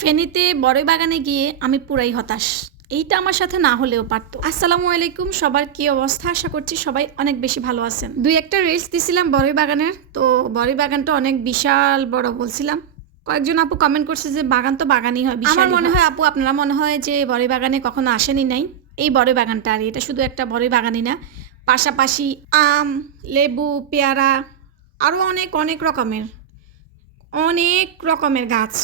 ফেনীতে বড়ই বাগানে গিয়ে আমি পুরাই হতাশ। এইটা আমার সাথে না হলেও পারতো। আসসালামু আলাইকুম, সবার কি অবস্থা? আশা করছি সবাই অনেক বেশি ভালো আছেন। দুই একটা রিলস দিছিলাম বড়ই বাগানের, তো বড়ই বাগানটা অনেক বিশাল বড় বলছিলাম। কয়েকজন আপু কমেন্ট করছে যে বাগান তো বাগানই হয়, আমার মনে হয় আপু আপনারা মনে হয় যে বড়ই বাগানে কখনো আসেনি নাই। এই বড়ই বাগানটা, আর এটা শুধু একটা বড়ই বাগানই না, পাশাপাশি আম, লেবু, পেয়ারা, আরও অনেক অনেক রকমের গাছ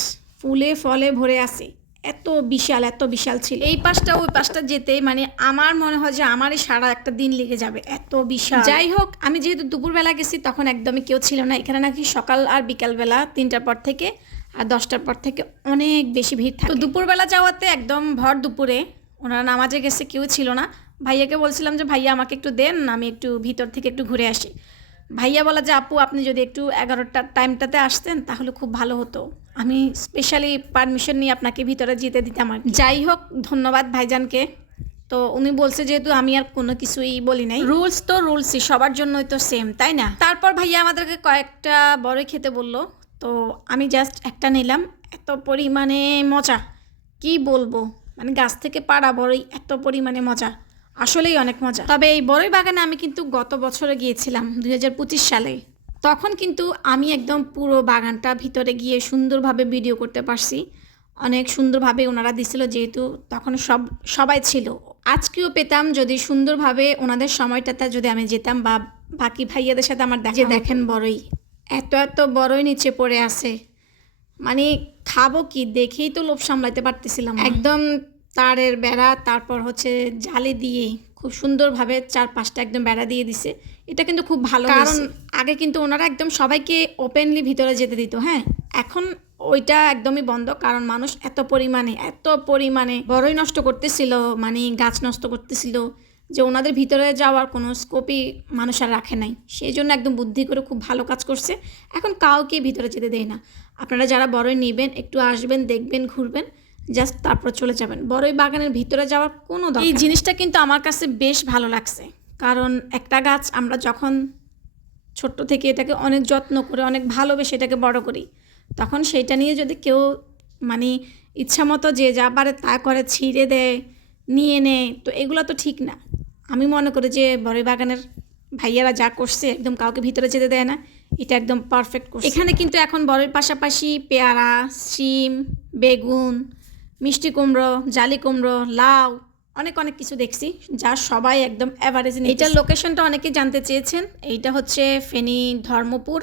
ফুলে ফলে ভরে আছে। এত বিশাল ছিল। এই পাশটা ওই পাশটা যেতে মানে আমার মনে হয় যে আমারই সারা একটা দিন লেগে যাবে, এত বিশাল। যাই হোক, আমি যেহেতু দুপুরবেলা গেছি তখন একদমই কেউ ছিল না এখানে। নাকি সকাল আর বিকালবেলা 3টার পর থেকে আর 10টার পর থেকে অনেক বেশি ভিড় থাকে। তো দুপুরবেলা যাওয়াতে একদম ভর দুপুরে ওনারা নামাজে গেছে, কেউ ছিল না। ভাইয়াকে বলছিলাম যে ভাইয়া আমাকে একটু দেন, আমি একটু ভিতর থেকে একটু ঘুরে আসি। ভাইয়া বলা যে আপু আপনি যদি একটু 11টার টাইমটাতে আসতেন তাহলে খুব ভালো হতো, আমি স্পেশালি পারমিশন নিয়ে আপনাকে ভিতরে যেতে দিতাম। আর যাই হোক, ধন্যবাদ ভাইজানকে। তো উনি বলছে যেহেতু আমি আর কোনো কিছুই বলি নাই, রুলস তো রুলসই, সবার জন্যই তো সেম, তাই না? তারপর ভাইয়া আমাদেরকে কয়েকটা বড়ই খেতে বললো, তো আমি জাস্ট একটা নিলাম। এত পরিমাণে মজা, কি বলবো, মানে গাছ থেকে পাড়া বড়ই এত পরিমাণে মজা, আসলেই অনেক মজা। তবে এই বড়ই বাগানে আমি কিন্তু গত বছরে গিয়েছিলাম 2025 সালে। তখন কিন্তু আমি একদম পুরো বাগানটা ভিতরে গিয়ে সুন্দরভাবে ভিডিও করতে পারছি। অনেক সুন্দরভাবে ওনারা দিছিল, যেহেতু তখন সবাই ছিল। আজকেও পেতাম যদি সুন্দরভাবে ওনাদের সময়টাতে যদি আমি যেতাম, বা বাকি ভাইয়াদের সাথে আমার দেখা। দেখেন বড়ই এত বড়ই নিচে পড়ে আছে, মানে খাবো কি, দেখেই তো লোভ সামলাইতে পারতেছিলাম। একদম তারের বেড়া, তারপর হচ্ছে জালি দিয়ে খুব সুন্দরভাবে 4-5টা একদম বেড়া দিয়ে দিছে। এটা কিন্তু খুব ভালো, কারণ আগে কিন্তু ওনারা একদম সবাইকে ওপেনলি ভিতরে যেতে দিত। হ্যাঁ, এখন ওইটা একদমই বন্ধ, কারণ মানুষ এত পরিমাণে বড়ই নষ্ট করতেছিল, মানে গাছ নষ্ট করতেছিল, যে ওনাদের ভিতরে যাওয়ার কোনো স্কোপই মানুষ আর রাখে নাই। সেই জন্য একদম বুদ্ধি করে খুব ভালো কাজ করছে। এখন কাউকে ভিতরে যেতে দেয় না। আপনারা যারা বড়ই নেবেন একটু আসবেন, দেখবেন, ঘুরবেন, জাস্ট তারপর চলে যাবেন। বড়ই বাগানের ভিতরে যাওয়ার কোনো দরকার। এই জিনিসটা কিন্তু আমার কাছে বেশ ভালো লাগছে, কারণ একটা গাছ আমরা যখন ছোট্ট থেকে এটাকে অনেক যত্ন করে অনেক ভালোবেসে এটাকে বড় করি, তখন সেইটা নিয়ে যদি কেউ মানে ইচ্ছা মতো যে যা পারে তা করে ছিঁড়ে দেয়, নিয়ে নেয়, তো এগুলো তো ঠিক না। আমি মনে করি যে বড়ই বাগানের ভাইয়ারা যা করছে, একদম কাউকে ভিতরে যেতে দেয় না, এটা একদম পারফেক্ট করছে। এখানে কিন্তু এখন বড়ির পাশাপাশি পেয়ারা, শিম, বেগুন, মিষ্টি কুমড়ো, জালি কুমড়ো, লাউ, অনেক কিছু দেখছি, যা সবাই একদম অ্যাভারেজ। এইটার লোকেশনটা অনেকে জানতে চেয়েছেন। এইটা হচ্ছে ফেনী ধর্মপুর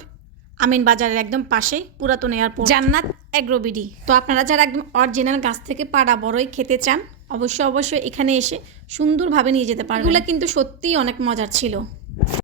আমিন বাজারের একদম পাশে, পুরাতন এয়ারপোর্ট, জান্নাত এগ্রোবিডি। তো আপনারা যারা একদম অরিজিনাল গাছ থেকে পাড়া বড়ই খেতে চান, অবশ্যই এখানে এসে সুন্দরভাবে নিয়ে যেতে পারবেন। এগুলো কিন্তু সত্যিই অনেক মজার ছিল।